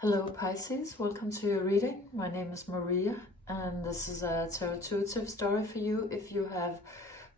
Hello Pisces, welcome to your reading. My name is Maria and this is a tarot-intuitive story for you if you have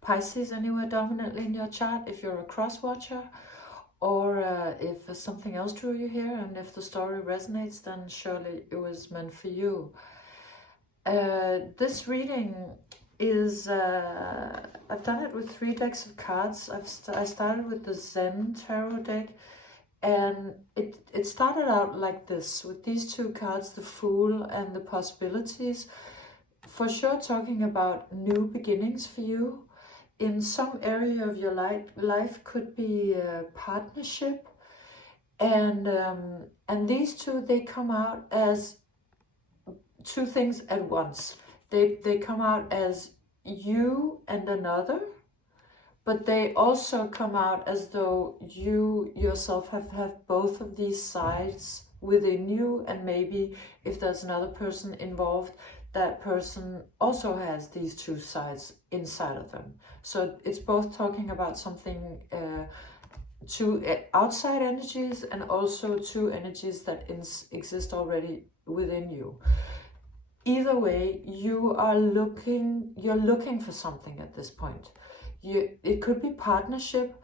Pisces anywhere dominantly in your chart, if you're a cross-watcher, or if something else drew you here, and if the story resonates, then surely it was meant for you. This reading is, I've done it with 3 decks of cards. I started with the Zen tarot deck. And it started out like this, with these 2 cards, the Fool and the Possibilities. For sure talking about new beginnings for you. In some area of your life could be a partnership. And these 2, they come out as 2 things at once. They come out as you and another. But they also come out as though you yourself have both of these sides within you, and maybe if there's another person involved, that person also has these 2 sides inside of them. So it's both talking about something, 2 outside energies and also 2 energies that exist already within you. Either way, you're looking for something at this point. It could be partnership,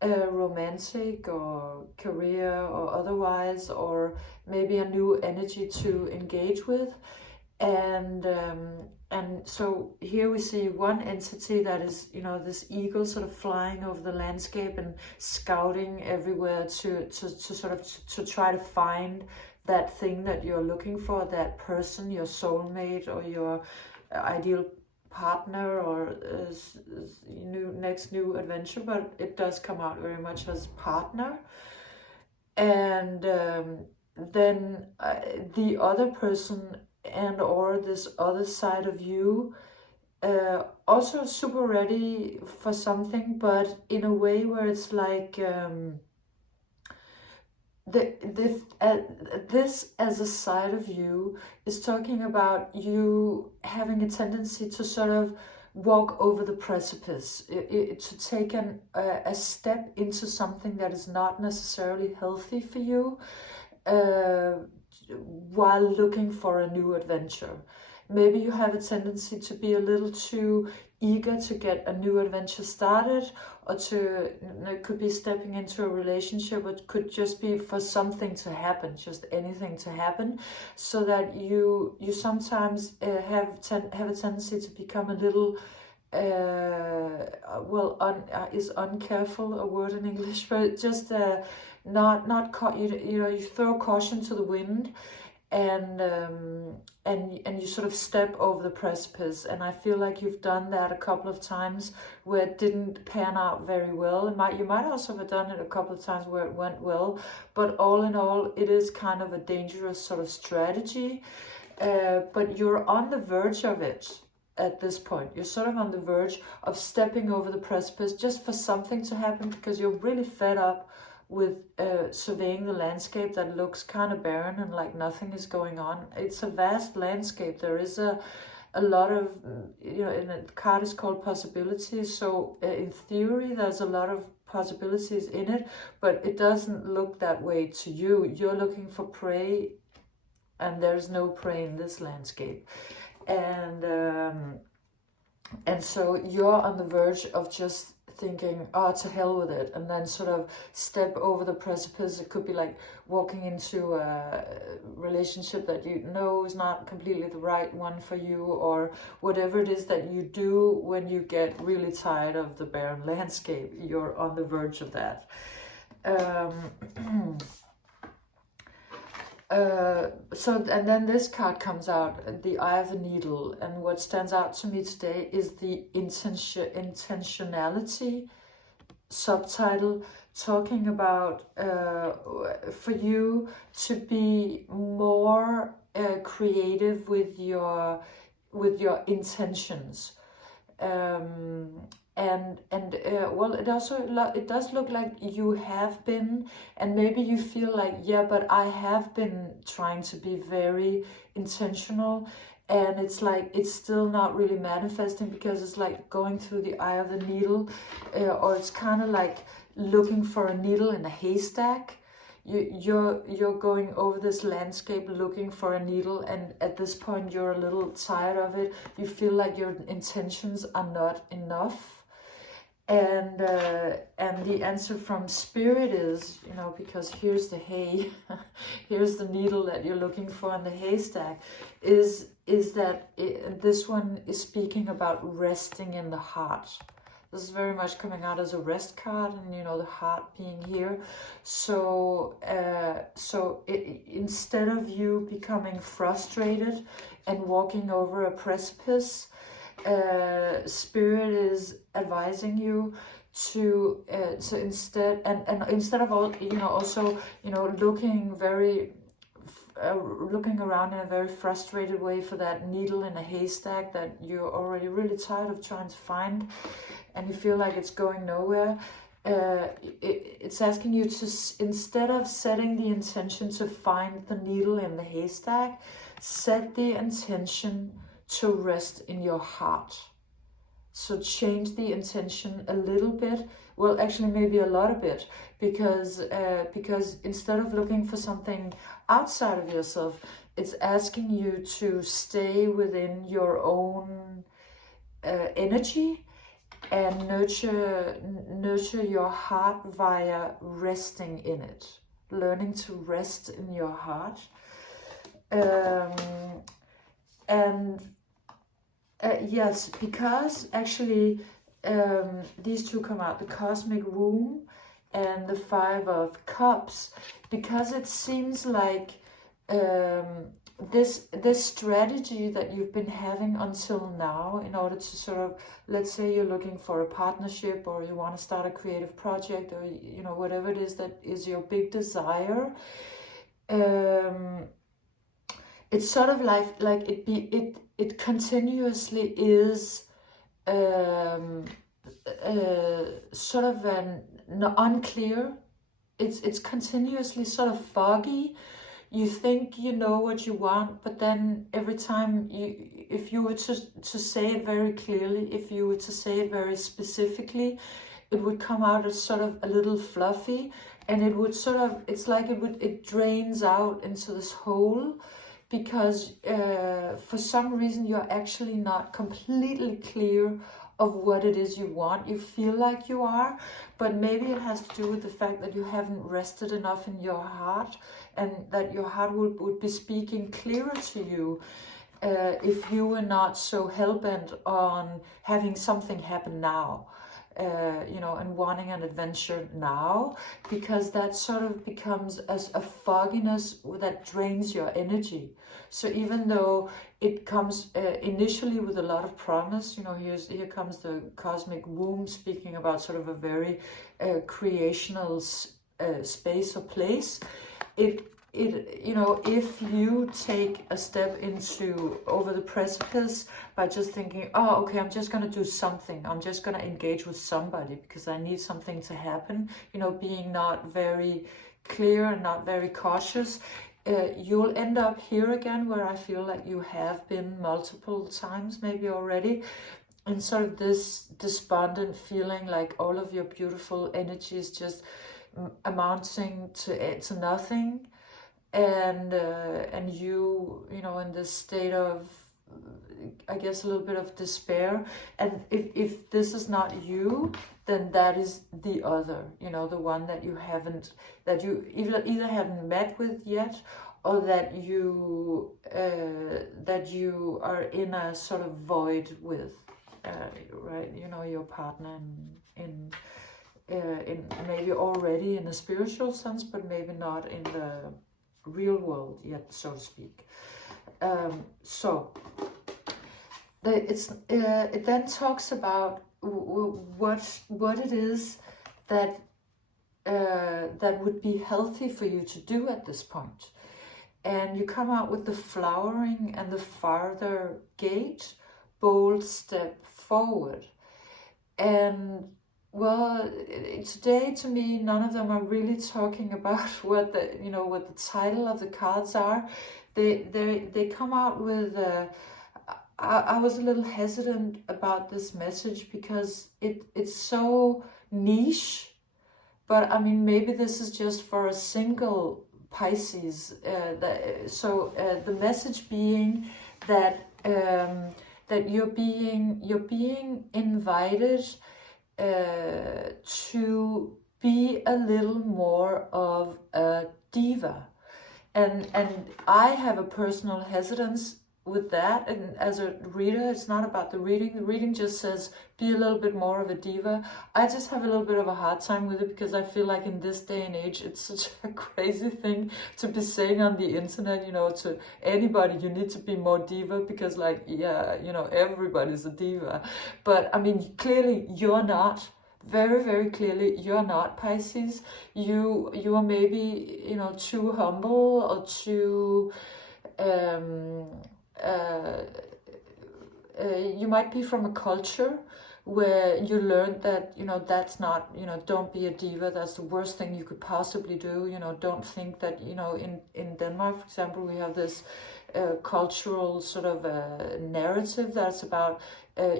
romantic or career or otherwise, or maybe a new energy to engage with. And so here we see one entity that is, this eagle sort of flying over the landscape and scouting everywhere to try to find that thing that you're looking for, that person, your soulmate or your ideal partner or next new adventure, but it does come out very much as partner. And then the other person and or this other side of you also super ready for something, but in a way where it's like this as a side of you is talking about you having a tendency to sort of walk over the precipice, to take a step into something that is not necessarily healthy for you, while looking for a new adventure. Maybe you have a tendency to be a little too eager to get a new adventure started, or it could be stepping into a relationship, it could just be for something to happen, just anything to happen, so that you sometimes have a tendency to become a little is uncareful a word in English, but just you throw caution to the wind, and you sort of step over the precipice. And I feel like you've done that a couple of times where it didn't pan out very well. You might also have done it a couple of times where it went well, but all in all, it is kind of a dangerous sort of strategy. But you're on the verge of it at this point. You're sort of on the verge of stepping over the precipice just for something to happen, because you're really fed up with surveying the landscape that looks kind of barren and like nothing is going on. It's a vast landscape. There is a lot of, and the card is called Possibilities. So in theory, there's a lot of possibilities in it, but it doesn't look that way to you. You're looking for prey, and there's no prey in this landscape. And so you're on the verge of just thinking, oh, to hell with it, and then sort of step over the precipice. It could be like walking into a relationship that you know is not completely the right one for you, or whatever it is that you do when you get really tired of the barren landscape. You're on the verge of that. And then this card comes out, the Eye of the Needle, and what stands out to me today is the intentionality subtitle, talking about for you to be more creative with your intentions. It does look like you have been, and maybe you feel like, yeah, but I have been trying to be very intentional, and it's like it's still not really manifesting, because it's like going through the eye of the needle, or it's kind of like looking for a needle in a haystack. you're going over this landscape looking for a needle, and at this point you're a little tired of it. You feel like your intentions are not enough. And the answer from spirit is, you know, because here's the hay, here's the needle that you're looking for in the haystack, is that this one is speaking about resting in the heart. This is very much coming out as a rest card, and you know, the heart being here. So instead of you becoming frustrated and walking over a precipice, spirit is advising you to instead, and instead of all, you know, also, you know, looking around in a very frustrated way for that needle in a haystack that you're already really tired of trying to find, and you feel like it's going nowhere. It's asking you to, instead of setting the intention to find the needle in the haystack, set the intention to rest in your heart. So change the intention a little bit, well, actually maybe a lot of bit, because instead of looking for something outside of yourself, it's asking you to stay within your own energy and nurture your heart via resting in it, learning to rest in your heart. Yes, because actually these two come out, the cosmic womb and the 5 of cups, because it seems like this strategy that you've been having until now, in order to sort of, let's say you're looking for a partnership, or you want to start a creative project, or you know, whatever it is that is your big desire, it's sort of like it continuously is sort of an unclear. It's continuously sort of foggy. You think you know what you want, but then every time if you were to say it very clearly, if you were to say it very specifically, it would come out as sort of a little fluffy, and it would sort of, it's like it drains out into this hole, because for some reason you're actually not completely clear of what it is you want. You feel like you are, but maybe it has to do with the fact that you haven't rested enough in your heart, and that your heart would be speaking clearer to you if you were not so hell-bent on having something happen now. You know, and wanting an adventure now, because that sort of becomes as a fogginess that drains your energy. So even though it comes initially with a lot of promise, you know, here comes the cosmic womb, speaking about sort of a very creational space or place. It you know, if you take a step over the precipice by just thinking, oh, okay, I'm just going to do something, I'm just going to engage with somebody because I need something to happen, you know, being not very clear and not very cautious, you'll end up here again, where I feel like you have been multiple times maybe already, and sort of this despondent feeling like all of your beautiful energy is just amounting to nothing. And you know, in this state of, I guess, a little bit of despair. And if this is not you, then that is the other, you know, the one that you either haven't met with yet, or that you are in a sort of void with, right? You know, your partner in maybe already in a spiritual sense, but maybe not in the real world yet, so to speak. It then talks about what it is that would be healthy for you to do at this point. And you come out with the flowering and the farther gate, bold step forward. And well, today to me, none of them are really talking about what the title of the cards are. They come out with. I was a little hesitant about this message because it's so niche, but I mean, maybe this is just for a single Pisces. The message being that that you're being invited to be a little more of a diva, and I have a personal hesitance with that. And as a reader, it's not about the reading. The reading just says be a little bit more of a diva. I just have a little bit of a hard time with it because I feel like in this day and age, it's such a crazy thing to be saying on the internet, you know, to anybody, you need to be more diva, because like, yeah, you know, everybody's a diva. But I mean, clearly you're not. Very, very clearly, you're not, Pisces. You are maybe, you know, too humble or too you might be from a culture where you learned that, you know, that's not, you know, don't be a diva, that's the worst thing you could possibly do. You know, don't think that, you know, in Denmark, for example, we have this cultural sort of narrative that's about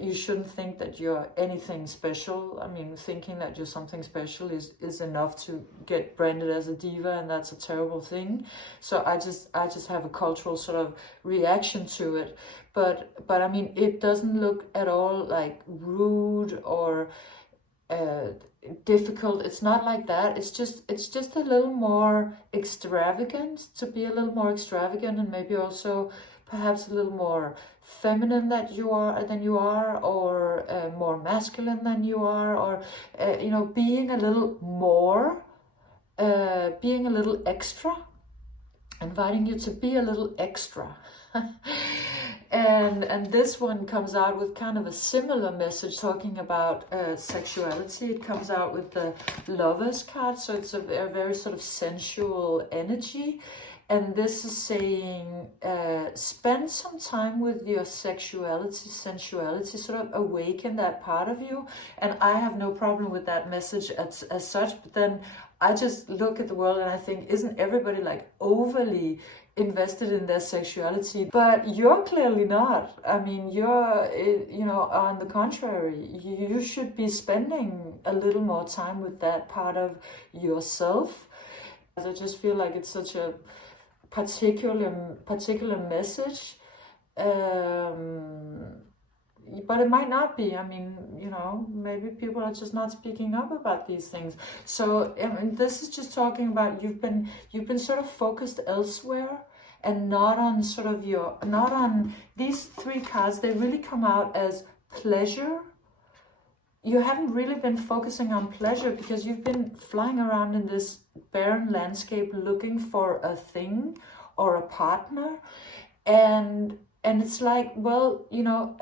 you shouldn't think that you're anything special. I mean, thinking that you're something special is enough to get branded as a diva, and that's a terrible thing. So I just have a cultural sort of reaction to it. But I mean, it doesn't look at all like rude or difficult. It's not like that. It's just a little more extravagant, to be a little more extravagant, and maybe also perhaps a little more feminine than you are, or more masculine than you are, or you know, being a little more, being a little extra, inviting you to be a little extra. And this one comes out with kind of a similar message, talking about sexuality. It comes out with the Lovers card, so it's a very sort of sensual energy. And this is saying, spend some time with your sexuality, sensuality, sort of awaken that part of you. And I have no problem with that message as such, but then I just look at the world and I think, isn't everybody like overly invested in their sexuality? But you're clearly not. I mean, you're, you know, on the contrary, you should be spending a little more time with that part of yourself. I just feel like it's such a particular message, but it might not be. I mean, you know, maybe people are just not speaking up about these things. So I mean, this is just talking about you've been sort of focused elsewhere, and not on sort of not on these three cards. They really come out as pleasure. You haven't really been focusing on pleasure because you've been flying around in this barren landscape looking for a thing or a partner. And it's like, well, you know,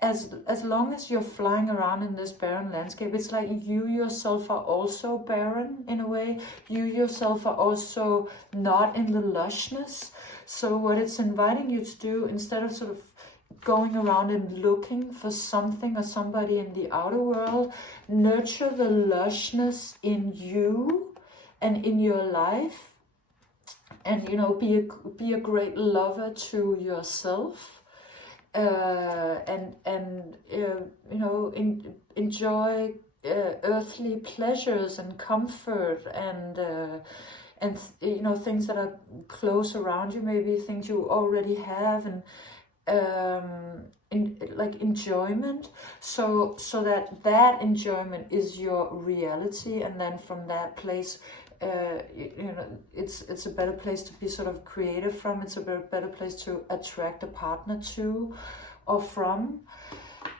as long as you're flying around in this barren landscape, it's like you yourself are also barren in a way. You yourself are also not in the lushness. So what it's inviting you to do, instead of sort of going around and looking for something or somebody in the outer world, nurture the lushness in you and in your life, and, you know, be a great lover to yourself, and you know, enjoy earthly pleasures and comfort, and you know, things that are close around you, maybe things you already have, and like enjoyment, so that enjoyment is your reality. And then from that place, you know, it's a better place to be sort of creative from. It's a better place to attract a partner to or from,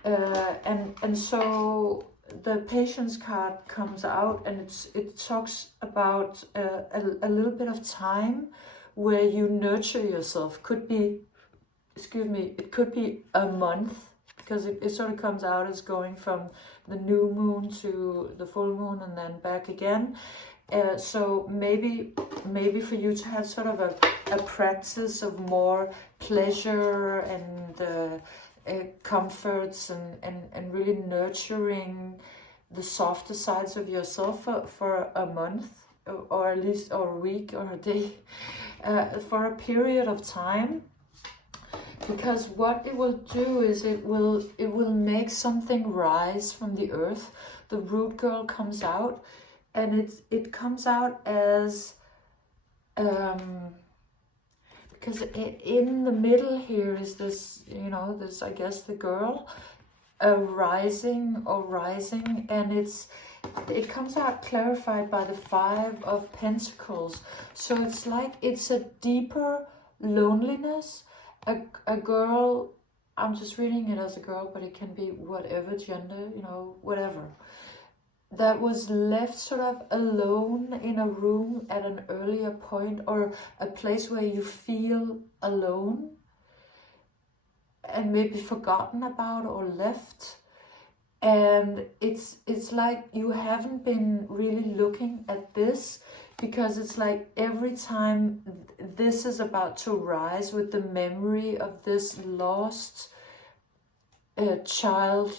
and so the Patience card comes out, and it talks about a little bit of time where you nurture yourself. Could be, it could be a month, because it sort of comes out as going from the new moon to the full moon and then back again. So maybe for you to have sort of a practice of more pleasure and comforts, and really nurturing the softer sides of yourself for a month, or at least, or a week, or a day, for a period of time. Because what it will do is it will make something rise from the earth. The root girl comes out, and it comes out as because in the middle here is this, you know, this, I guess, the girl rising, and it comes out clarified by the 5 of Pentacles. So it's like it's a deeper loneliness. A girl, I'm just reading it as a girl, but it can be whatever gender, you know, whatever, that was left sort of alone in a room at an earlier point, or a place where you feel alone and maybe forgotten about or left. And it's like you haven't been really looking at this, because it's like every time this is about to rise with the memory of this lost child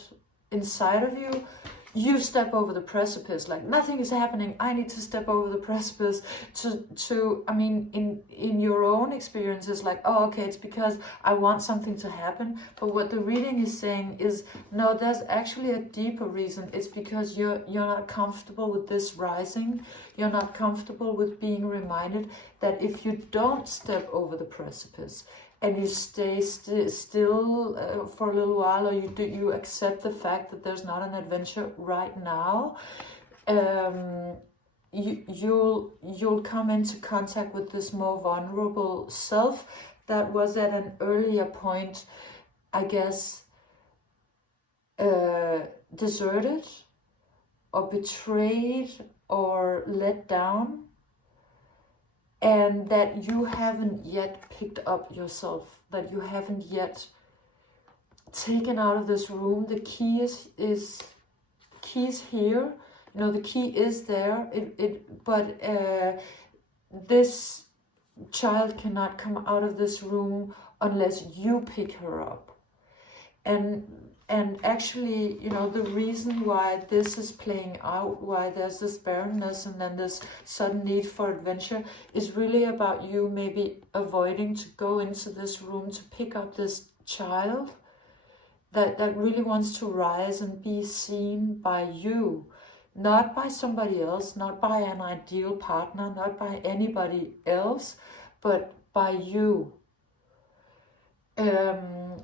inside of you, you step over the precipice, like nothing is happening, I need to step over the precipice to I mean, in your own experiences, like, oh, okay, it's because I want something to happen. But what the reading is saying is, no, there's actually a deeper reason. It's because you're not comfortable with this rising. You're not comfortable with being reminded that if you don't step over the precipice, and you stay still for a little while, or you accept the fact that there's not an adventure right now, you'll come into contact with this more vulnerable self that was at an earlier point, I guess, deserted or betrayed or let down, and that you haven't yet picked up yourself, that you haven't yet taken out of this room. The key is here, you know, the key is there, but this child cannot come out of this room unless you pick her up. And actually, you know, the reason why this is playing out, why there's this barrenness and then this sudden need for adventure, is really about you maybe avoiding to go into this room to pick up this child that really wants to rise and be seen by you, not by somebody else, not by an ideal partner, not by anybody else, but by you. And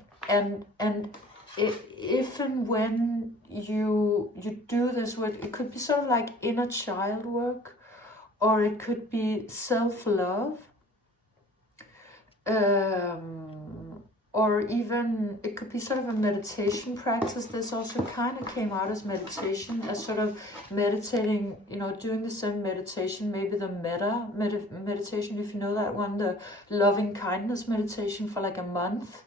if and when you do this work, it could be sort of like inner child work, or it could be self-love, or even it could be sort of a meditation practice. This also kind of came out as meditation, as sort of meditating, you know, doing the same meditation, maybe the meditation, if you know that one, the loving kindness meditation for like a month.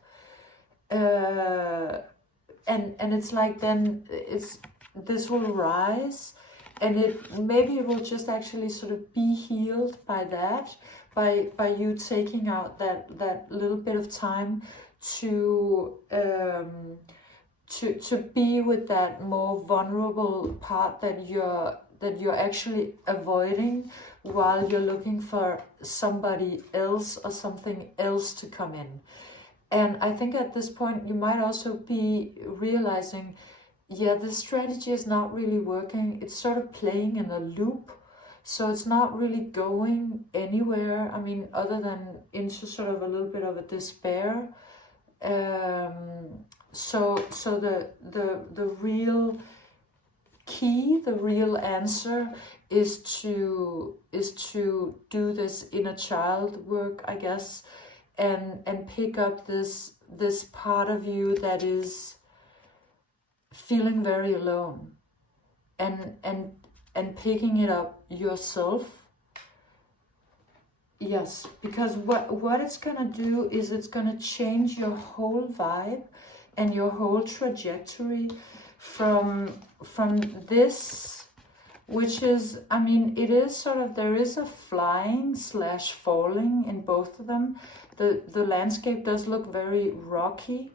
And it's like, then this will rise, and maybe it will just actually sort of be healed by that, by you taking out that little bit of time to be with that more vulnerable part that you're actually avoiding, while you're looking for somebody else or something else to come in. And I think at this point you might also be realizing, yeah, this strategy is not really working. It's sort of playing in a loop. So it's not really going anywhere. I mean, other than into sort of a little bit of a despair. So the real key, the real answer is to do this inner child work, I guess. And pick up this part of you that is feeling very alone, and picking it up yourself. Yes, because what it's gonna do is it's gonna change your whole vibe and your whole trajectory from this, which is, I mean, it is sort of, there is a flying / falling in both of them. The landscape does look very rocky,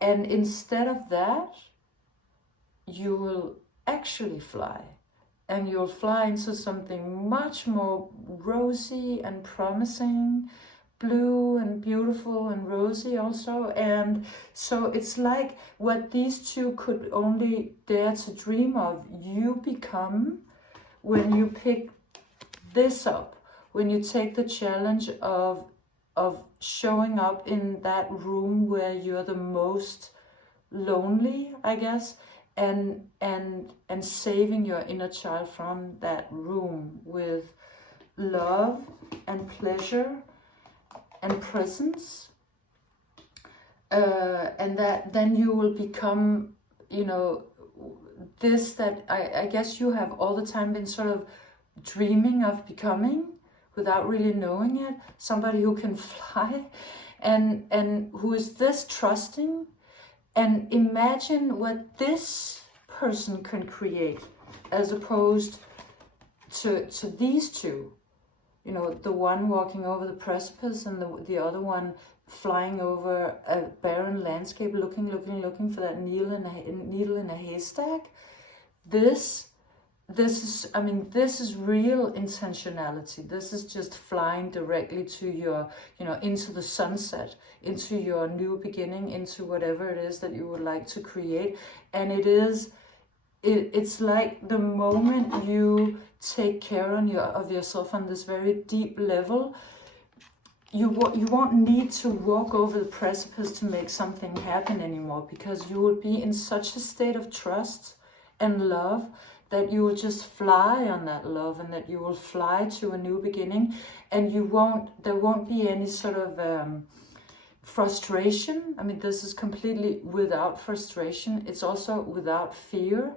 and instead of that, you will actually fly, and you'll fly into something much more rosy and promising, blue and beautiful and rosy also. And so it's like what these two could only dare to dream of, you become when you pick this up, when you take the challenge of showing up in that room where you're the most lonely, I guess, and saving your inner child from that room with love and pleasure and presence, and that then you will become, you know, this that I guess you have all the time been sort of dreaming of becoming without really knowing it, somebody who can fly, and who is this trusting. And imagine what this person can create as opposed to these two. You know, the one walking over the precipice and the other one flying over a barren landscape, looking for that needle in a haystack. This is, I mean, this is real intentionality. This is just flying directly to your, you know, into the sunset, into your new beginning, into whatever it is that you would like to create. And it's like the moment you take care of yourself on this very deep level, you won't need to walk over the precipice to make something happen anymore, because you will be in such a state of trust and love that you will just fly on that love, and that you will fly to a new beginning, and there won't be any sort of frustration. I mean, this is completely without frustration. It's also without fear.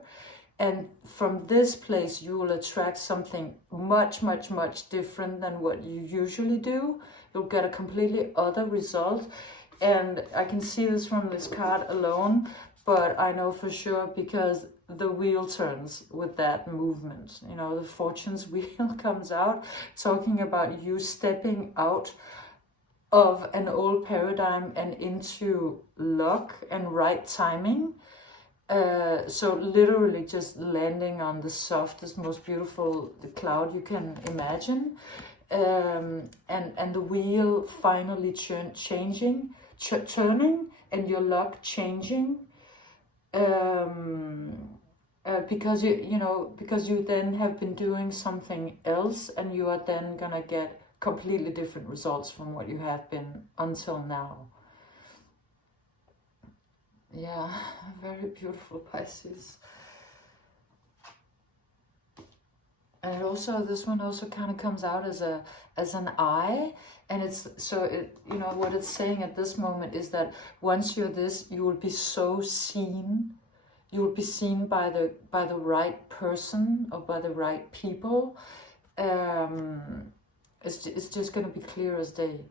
And from this place, you will attract something much, much, much different than what you usually do. You'll get a completely other result. And I can see this from this card alone, but I know for sure because the wheel turns with that movement. You know, the fortune's wheel comes out, talking about you stepping out of an old paradigm and into luck and right timing. So literally just landing on the softest, most beautiful cloud you can imagine. And the wheel finally turning, and your luck changing. Because you then have been doing something else, and you are then gonna get completely different results from what you have been until now. Yeah, very beautiful, Pisces. And this one also kind of comes out as an eye, and what it's saying at this moment is that once you're this, you will be so seen. You will be seen by the right person or by the right people. It's just going to be clear as day.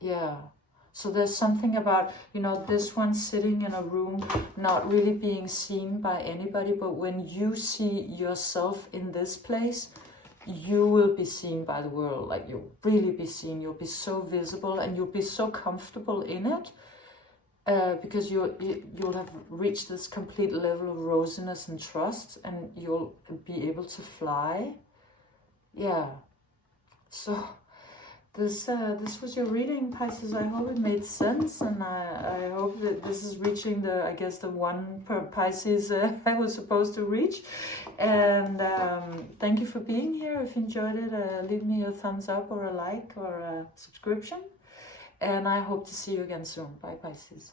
Yeah. So there's something about, this one sitting in a room, not really being seen by anybody, but when you see yourself in this place, you will be seen by the world. Like, you'll really be seen. You'll be so visible, and you'll be so comfortable in it, because you'll have reached this complete level of rosiness and trust, and you'll be able to fly. Yeah. So this was your reading, Pisces. I hope it made sense, and I hope that this is reaching the one per Pisces I was supposed to reach. And thank you for being here. If you enjoyed it, leave me a thumbs up or a like or a subscription. And I hope to see you again soon. Bye, Pisces.